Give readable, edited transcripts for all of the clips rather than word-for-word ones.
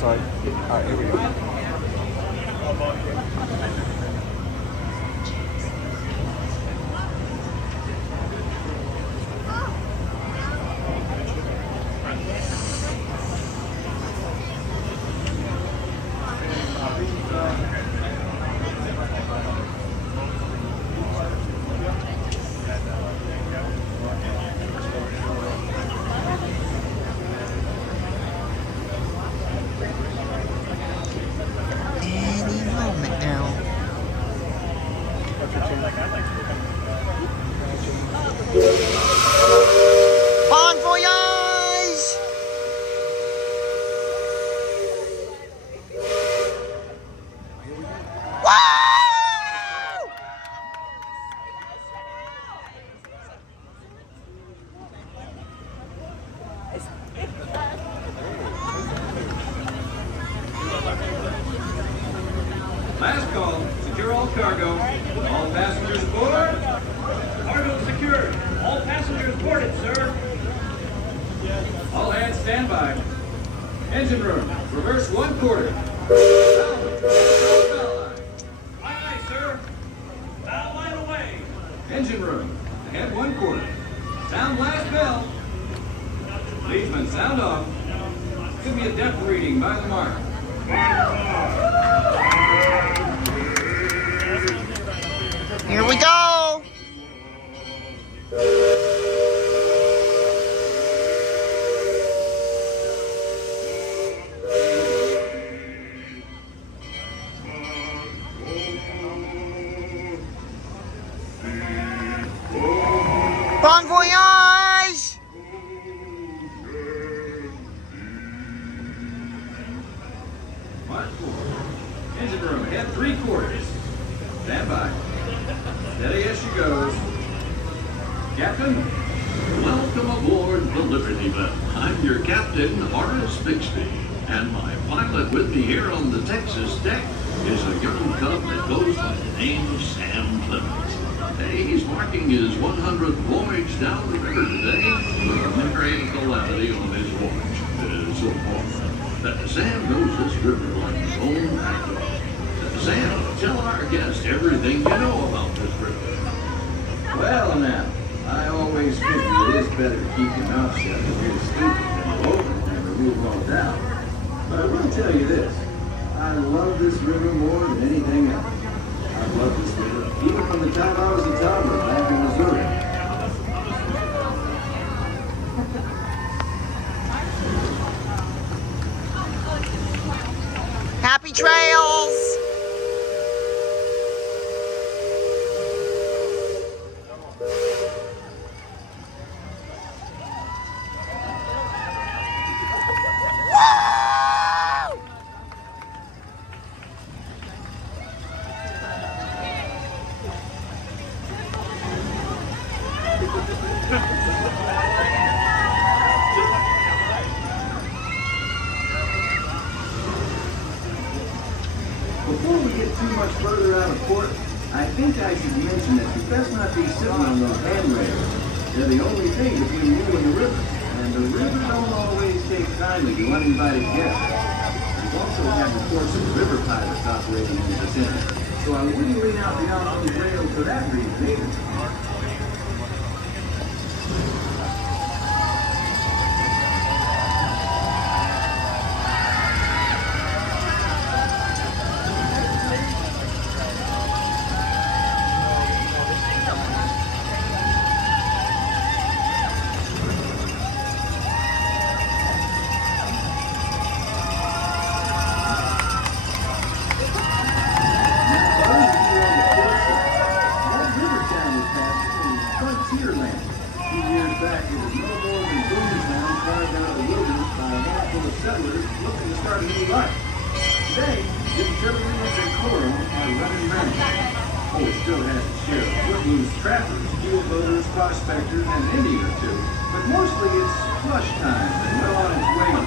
Sorry. Alright, here we go. Bon voyage! Woo! Last call. Secure all cargo. All passengers aboard. Cargo secured. All passengers boarded, sir. All hands stand by. Engine room. Reverse 1/4. Aye, aye, sir. Bow line away. Engine room. Ahead 1/4. Sound last bell. Leadsman, sound off. Give me a depth reading by the mark. Here we go! Bon voyage! Mark 4. Engine room, ahead 3/4. Stand by. Steady as she goes. Captain? Welcome aboard the Liberty Bell. I'm your captain, Horace Bixby, and my pilot with me here on the Texas deck is a young cub that goes by the name of Sam Clemens. Hey, he's marking his 100th voyage down the river today with a merry calamity on his voyage. So far, Sam knows this river like his own backyard. Sam, tell our guests everything you know about this river. Well now, I always figure it is better to keep your mouth shut if you're stupid than go over and remove all doubt. But I will tell you this, I love this river more than anything else. I love this river, even from the time I was a toddler back in Missouri. Happy trails! Before we get too much further out of port, I think I should mention that you best not be sitting on those handrails. They're the only thing between you and the river. And the river don't always take kindly to uninvited guests. We've also had reports of river pirates operating in the vicinity. So I wouldn't lean out beyond those rails for that reason either. Prospectors and Indian or two, but mostly it's flush time and well on its way to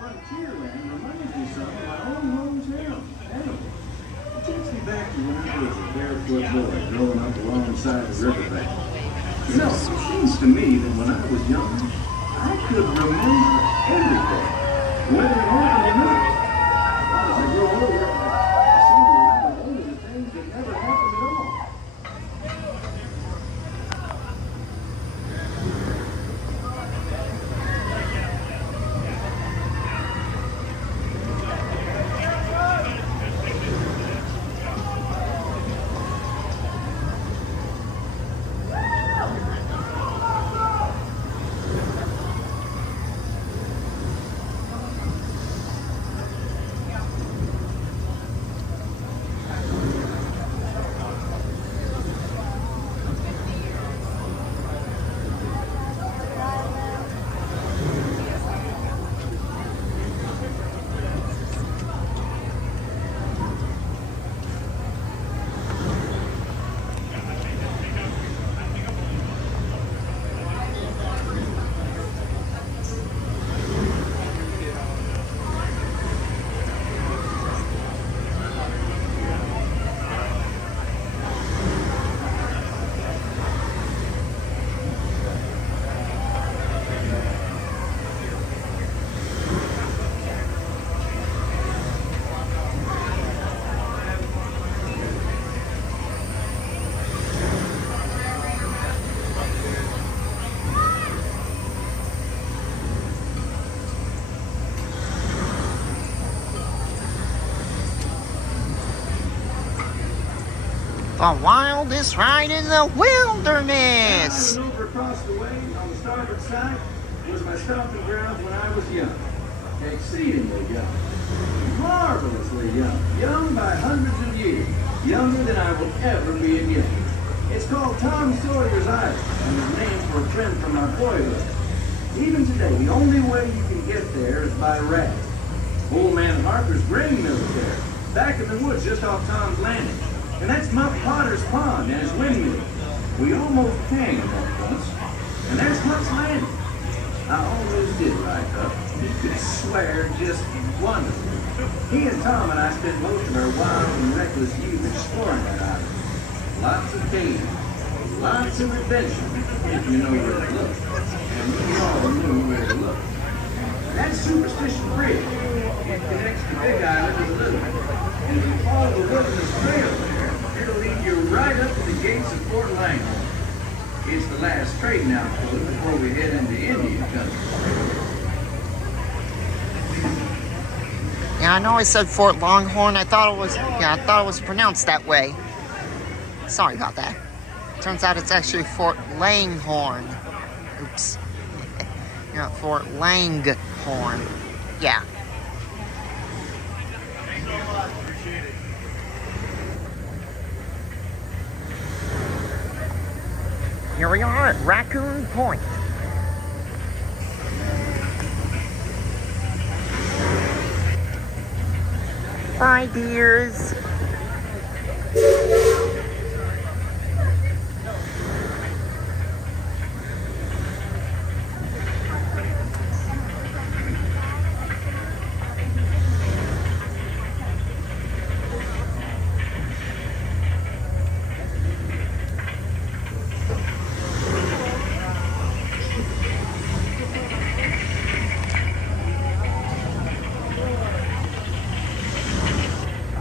Frontierland reminds me some of my own hometown, Hannibal. It takes me back to when I was a barefoot boy growing up alongside the riverbank. You know, it seems to me that when I was young, I could remember everything, whether it happened or not. As I grow older, never happened at all. The wildest ride in the wilderness. Over across the way on the starboard side was my stomping grounds when I was young. Exceedingly young. Marvelously young. Young by hundreds of years. Younger than I will ever be again. It's called Tom Sawyer's Island, and it's named for a friend from my boyhood. Even today, the only way you can get there is by raft. Old man Harper's grain mill is there, back in the woods just off Tom's Landing. And that's Mutt Potter's pond and his windmill. We almost hanged that once. And that's Mutt's Landing. I always did like Huck. He could swear just wonderful. He and Tom and I spent most of our wild and reckless youth exploring that island. Lots of caves, lots of adventure, if you know where to look. And we all knew where to look. That Superstition Bridge, it connects the Big Island to the Little. And if you follow the wilderness trail there, it'll lead you right up to the gates of Fort Langhorne. It's the last trading outpost before we head into Indian country. Yeah, I know I said Fort Longhorn. I thought it was pronounced that way. Sorry about that. Turns out it's actually Fort Langhorne. Oops. Yeah, Fort Langhorne. Yeah. Here we are at Raccoon Point. Bye, dears.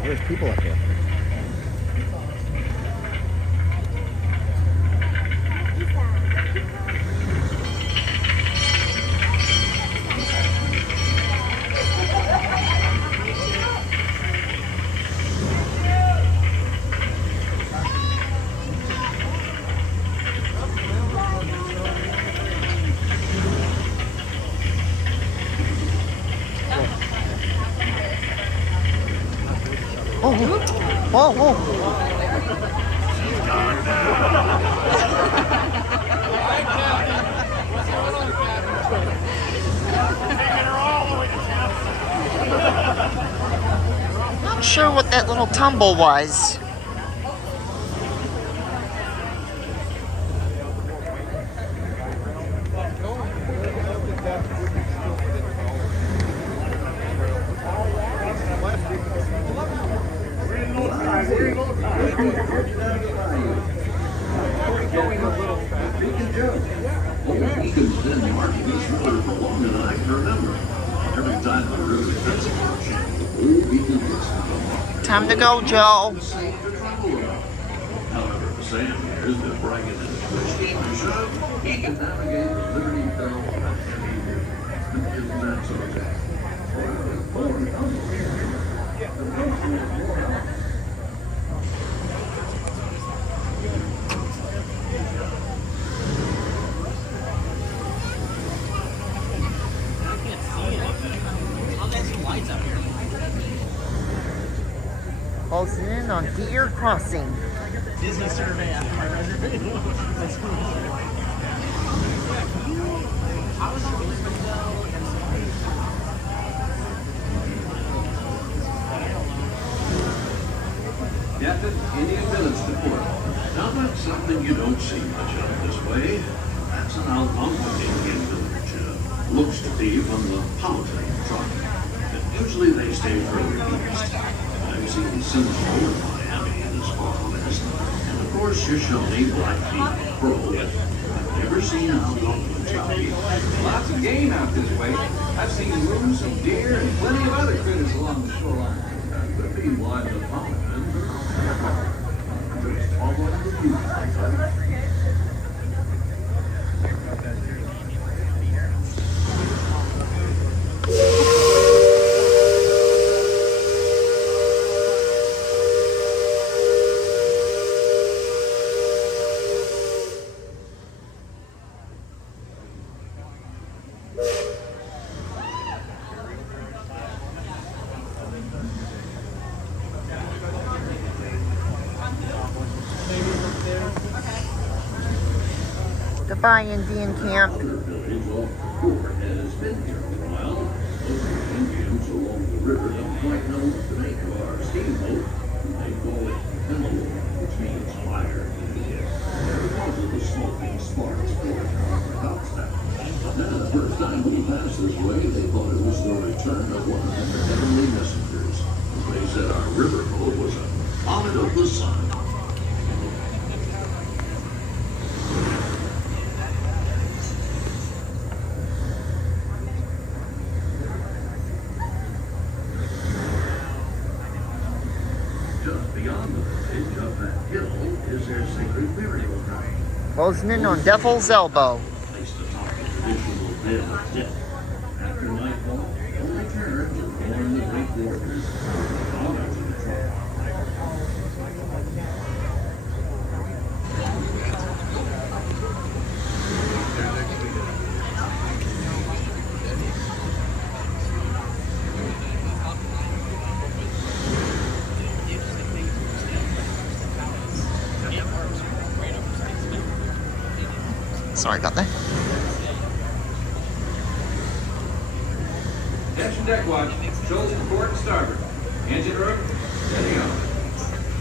there's people up here. Oh, whoa, whoa. Not sure what that little tumble was. Beacon's been marking this river for longer than I can remember. Every time the river gets approaching, the old beacon gets to come up. Time to go, Joe. However, the sand here has been bragging and twisting and shove. He can navigate the Liberty Bell on a heavy river. Isn't that so? Closing in on Deer Crossing. Disney survey after my reservation. Captain, Indian Village to port. Now that's something you don't see much of this way. That's an Algonquin Indian village. Looks to be from the Powhatan tribe. Usually they stay further east. I've seen Seminole in Miami as far west. And of course Shoshone, Blackfeet, and Crow. I've never seen an Algonquin tribe. Lots of game out this way. I've seen moose and deer and plenty of other critters along the shoreline. Could be why the Powhatan. Just follow the view. Goodbye, Indian camp. Village off the port has been here a while. Local Indians along the river don't quite know what to make of our steamboat. They call it Hemlow, which means fire in the air. Because of the smoking sparks pouring off the house. Now, the first time we passed this way, they thought it was the return of one of the heavenly messengers. They said our riverboat was a comet of the sun. Just beyond the village, up that hill, is their sacred burial ground. Closing in on Devil's Elbow. Place to talk a traditional bed of death. After nightfall, only terrors are born the great warriors. Honor to the tribe. Sorry about that. Attention deck watch. Shoals to port and starboard. Engine room, steady on.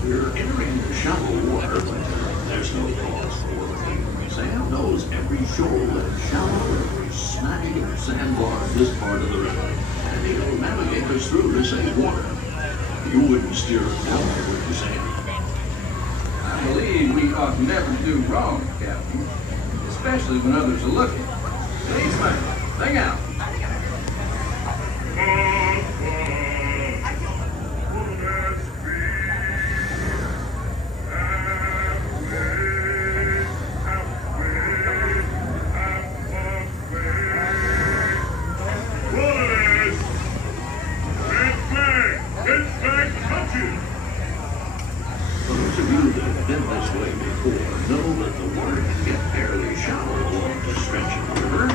We're entering the shallow water, but there's no cause for worry. Sam knows every shoal and shallow, every snag and sandbar in this part of the river, and he'll navigate us through the safe water. You wouldn't steer us down, would you, Sam? I believe we ought never to do wrong, Captain. Especially when others are looking. Please, man, hang out. you that have been this way before know that the water can get fairly shallow along the stretch of the river.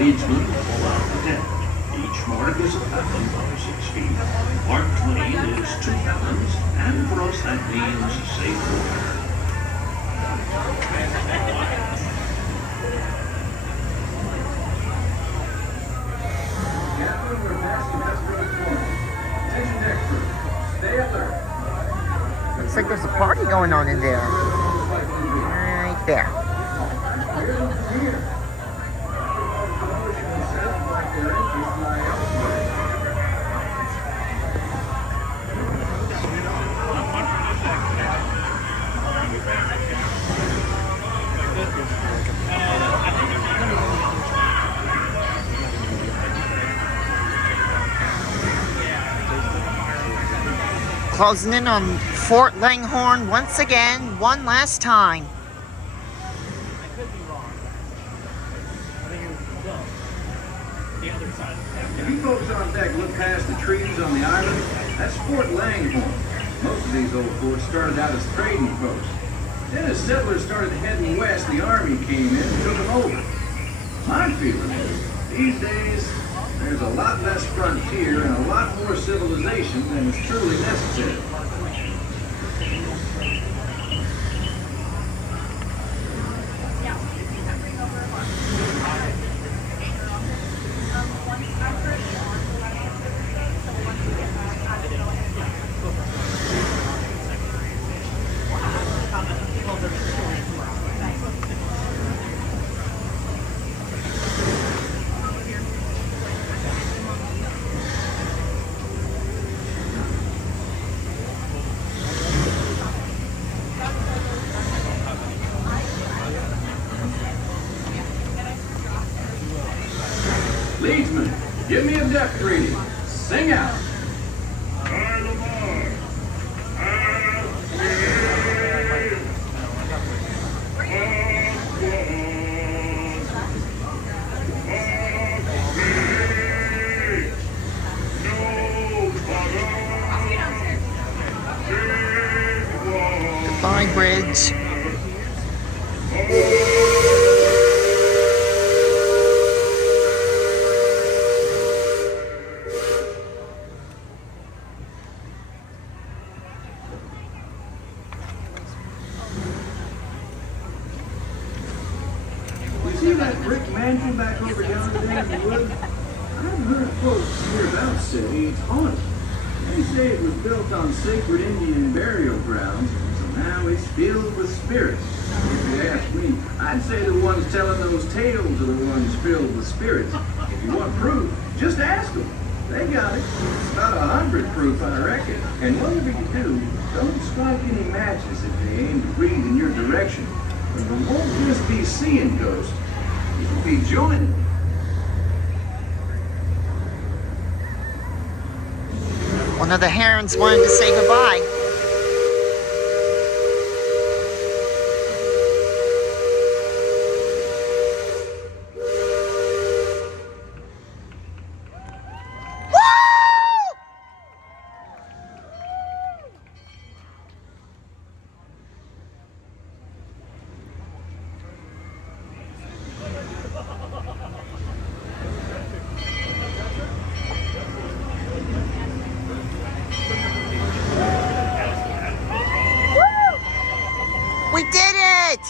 Leadsmen pull out the deck. Each mark is a fathom or 6 feet. Mark 20 is 2 fathoms, and for us that means safe water. Captain, we're passing Westbrook Point. Attention deck crew. Stay alert. Looks like there's a party going on in there. Right there. Here's them from here. Promotion and set like their interests lie elsewhere. Closing in on Fort Langhorne once again, one last time. I could be wrong. I think it was the other side. If you folks on deck look past the trees on the island, that's Fort Langhorne. Most of these old forts started out as trading posts. Then as settlers started heading west, the army came in and took them over. My feeling is, these days, there's a lot less frontier and a lot more civilization than is truly necessary. Leadsman, give me a depth reading. Sing out. Goodbye, bridge. See that brick mansion back over yonder there in the woods? I've heard folks hereabouts say it's haunted. They say it was built on sacred Indian burial grounds, so now it's filled with spirits. If you ask me, I'd say the ones telling those tales are the ones filled with spirits. If you want proof, just ask them. They got it. It's about 100 proof, I reckon. And whatever you do, don't strike any matches if they aim to breathe in your direction. But you won't just be seeing ghosts. You'll be joining them. One of the herons wanted to say goodbye. We did it!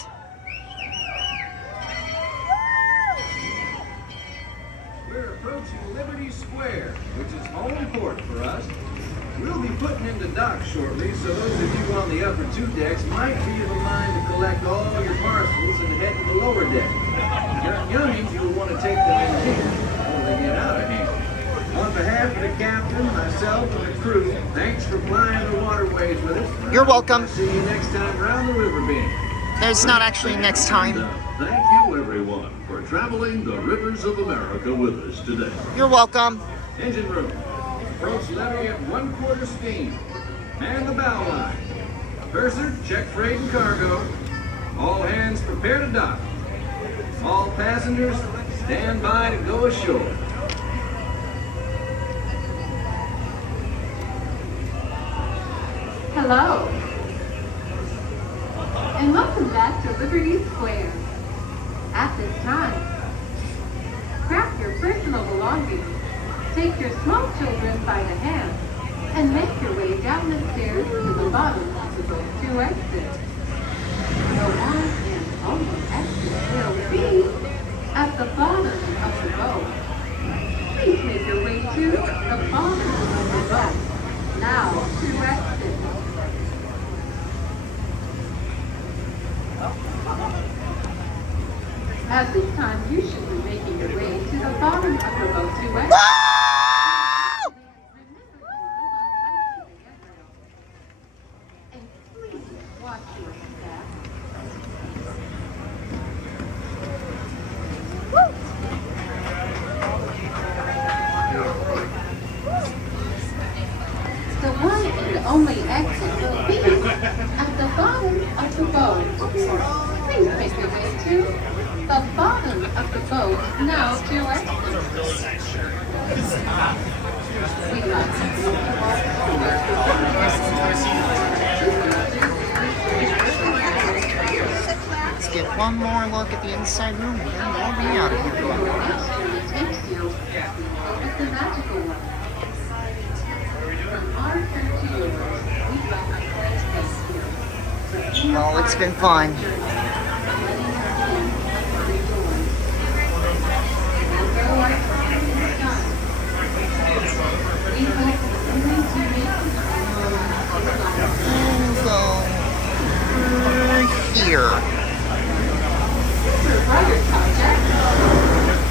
We're approaching Liberty Square, which is home port for us. We'll be putting into dock shortly, so those of you on the upper 2 decks might be of a mind to collect all your parcels and head to the lower deck. Youngins, you'll want to take them in here before they get out of hand. On behalf of the captain, myself, and the crew, thanks for plying the waterways with us. You're welcome. See you next time around the river bend. There's not actually next time. Thank you, everyone, for traveling the rivers of America with us today. You're welcome. Engine room. Approach levee at 1/4 steam. Man the bow line. Purser, check freight and cargo. All hands prepare to dock. All passengers, stand by to go ashore. Hello. and welcome back to Liberty Square. At this time, grab your personal belongings, take your small children by the hand, and make your way down the stairs to the bottom of the boat to exit. The one and only exit will be at the bottom of the boat. Please make your way to the bottom of the boat. Now to exit. At this time, you should be making your way to the bottom of the boat to exit. And please watch your step. The one and only exit will be at the bottom of the boat. Please make your way to the bottom of the boat now to exit. We'd like to Let's get one more look at the inside room and then we'll be out of here. takes you over the magical one. From our turn to yours, we'd like to thank you. Well, it's been fun. We'll go here.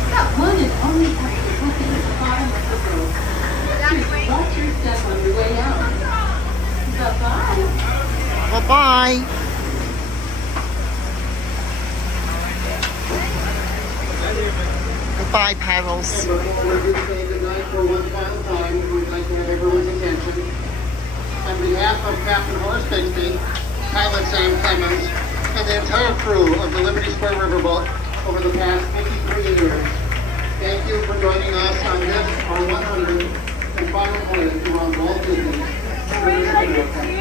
That one and only exit will be at the bottom of the boat. Just watch your step on your way out. Bye-bye. Bye-bye. Goodbye, paddles. Before we do say goodnight for one final time, we'd like to have everyone's attention. On behalf of Captain Horace Bixby, Pilot Sam Clemens, and the entire crew of the Liberty Square Riverboat over the past 53 years, thank you for joining us on this, our 100th and final voyage around Walt Disney.